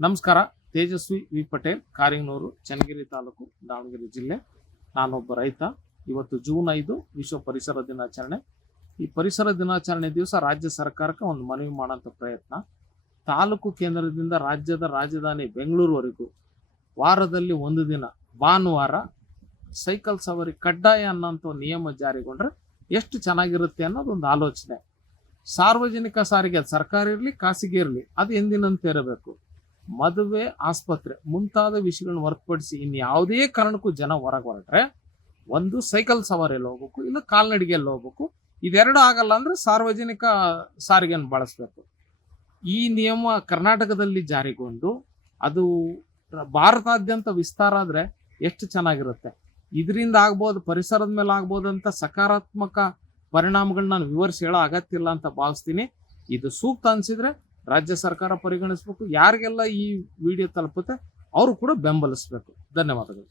ನಮಸ್ಕಾರ. ತೇಜಸ್ವಿ ವಿ ಪಟೇಲ್, ಕಾರಿಂಗನೂರು, ಚನ್ನಗಿರಿ ತಾಲೂಕು, ದಾವಣಗೆರೆ ಜಿಲ್ಲೆ. ನಾನೊಬ್ಬ ರೈತ. ಇವತ್ತು ಜೂನ್ 5 ವಿಶ್ವ ಪರಿಸರ ದಿನಾಚರಣೆ. ಈ ಪರಿಸರ ದಿನಾಚರಣೆ ದಿವಸ ರಾಜ್ಯ ಸರ್ಕಾರಕ್ಕೆ ಒಂದು ಮನವಿ ಮಾಡೋಂಥ ಪ್ರಯತ್ನ. ತಾಲೂಕು ಕೇಂದ್ರದಿಂದ ರಾಜ್ಯದ ರಾಜಧಾನಿ ಬೆಂಗಳೂರುವರೆಗೂ ವಾರದಲ್ಲಿ ಒಂದು ದಿನ ಭಾನುವಾರ ಸೈಕಲ್ ಸವಾರಿ ಕಡ್ಡಾಯ ಅನ್ನೋಂಥ ನಿಯಮ ಜಾರಿಗೊಂಡ್ರೆ ಎಷ್ಟು ಚೆನ್ನಾಗಿರುತ್ತೆ ಅನ್ನೋದೊಂದು ಆಲೋಚನೆ. ಸಾರ್ವಜನಿಕ ಸಾರಿಗೆ, ಅದು ಸರ್ಕಾರ ಇರಲಿ ಖಾಸಗಿ ಇರಲಿ, ಅದು ಎಂದಿನಂತೆ ಇರಬೇಕು. ಮದುವೆ, ಆಸ್ಪತ್ರೆ ಮುಂತಾದ ವಿಷಯಗಳನ್ನ ಹೊರತುಪಡಿಸಿ ಇನ್ಯಾವುದೇ ಕಾರಣಕ್ಕೂ ಜನ ಹೊರಟ್ರೆ ಒಂದು ಸೈಕಲ್ ಸವಾರಿಯಲ್ಲಿ ಹೋಗ್ಬೇಕು, ಇಲ್ಲ ಕಾಲ್ನಡಿಗೆಯಲ್ಲಿ ಹೋಗ್ಬೇಕು. ಇದೆರಡು ಆಗಲ್ಲ ಅಂದ್ರೆ ಸಾರ್ವಜನಿಕ ಸಾರಿಗೆಯನ್ನು ಬಳಸಬೇಕು. ಈ ನಿಯಮ ಕರ್ನಾಟಕದಲ್ಲಿ ಜಾರಿಗೊಂಡು ಅದು ಭಾರತಾದ್ಯಂತ ವಿಸ್ತಾರ ಆದ್ರೆ ಎಷ್ಟು ಚೆನ್ನಾಗಿರುತ್ತೆ. ಇದರಿಂದ ಆಗ್ಬೋದು, ಪರಿಸರದ ಮೇಲೆ ಆಗ್ಬೋದಂತ ಸಕಾರಾತ್ಮಕ ಪರಿಣಾಮಗಳನ್ನ ನಾನು ವಿವರಿಸಿ ಹೇಳೋ ಅಗತ್ಯ ಇಲ್ಲ ಅಂತ ಭಾವಿಸ್ತೀನಿ. ಇದು ಸೂಕ್ತ ಅನ್ಸಿದ್ರೆ ರಾಜ್ಯ ಸರ್ಕಾರ ಪರಿಗಣಿಸ್ಬೇಕು. ಯಾರಿಗೆಲ್ಲ ಈ ವಿಡಿಯೋ ತಲುಪುತ್ತೆ ಅವರು ಕೂಡ ಬೆಂಬಲಿಸಬೇಕು. ಧನ್ಯವಾದಗಳು.